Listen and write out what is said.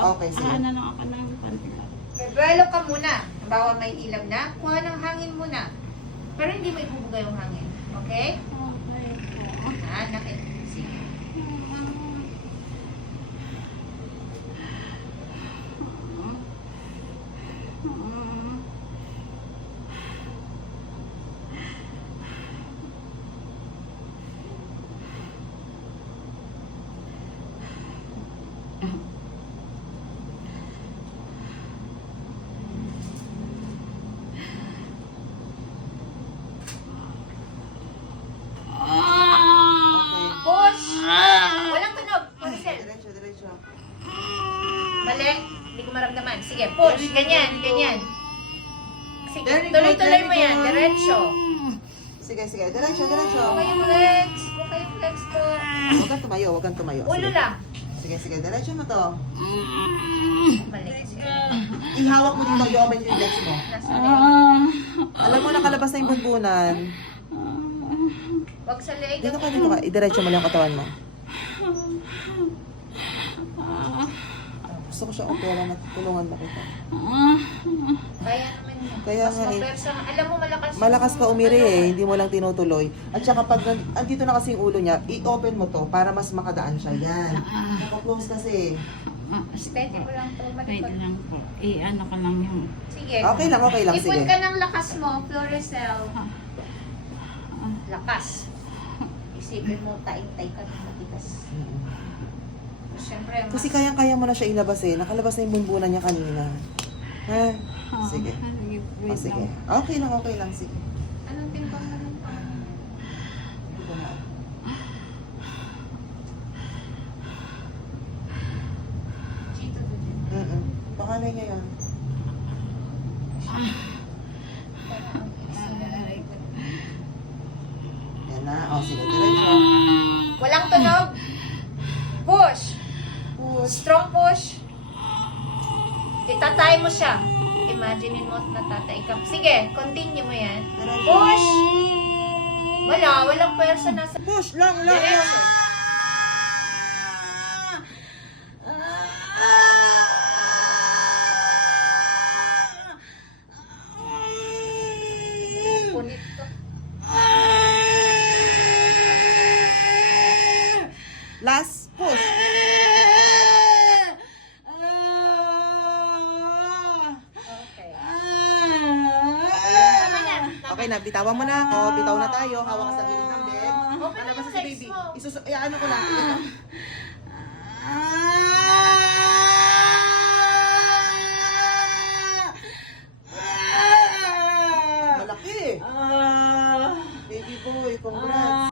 Okay, sige. Ano lang ako ng pantika. Buwelo ka muna. Halimbawa may ilaw na, kuha ng hangin muna. Pero hindi mo ibubuga yung hangin. Okay? Okay po. Sige. Okay. Push! Walang tunog. Maricel. Diretso. Mali. Hindi ko maramdaman. Sige, push. Ganyan. Sige, Very good, tuloy-tuloy very mo yan. good. Diretso. Sige. Diretso. Okay yung legs. Okay yung legs ko. Huwag kang tumayo. Ulo Sige. lang. Sige. Diretso mo to. Mali kasi. Ihawak mo dito, i-open yung legs mo. Nasa leg. Alam mo, nakalabas na yung bunbunan. Huwag sa leg. Dito ka. Idiretso mo lang yung katawan mo. Gusto ko siya opera na tulungan mo kita. Kaya naman yun. Kaya Mas nga eh. mapersa. Alam mo, malakas. Malakas ka yung umiri ano, eh, hindi mo lang tinutuloy. At saka pag andito na kasi yung ulo niya, i-open mo to para mas makadaan siya. Yan. Naka-close kasi. Steady mo lang to. Wait Malikot. lang po. Ano ko lang yung... Sige. Okay lang. Ipon Sige. ka ng lakas mo, Floricel. Lakas. Isipin mo, taing-tay ka ng matigas. Siyempre, Kasi kayang-kaya mo na siya ilabas eh. Nakalabas na yung bunbunan niya kanina. Ha? Sige. O, sige. Okay lang. Sige. Anong timbang na lang? Dito na. Chito to dyan. Pangalay niya yun. Yan na. O, sige. Diretso. Walang tunog. Push. Push. Strong push. Itatay mo siya. Imaginein mo natatay ka. Sige, continue mo yan. Push. Walang pwersa nasa Push lang. diretso. Punit to. Last push. Okay. Okay na, bitawan mo na ako. Bitaw na tayo. Hawak ka sa gilid ng bed. Open na Palabas yung na si legs baby. mo. Ano ko lang. Malaki. Baby boy, congrats.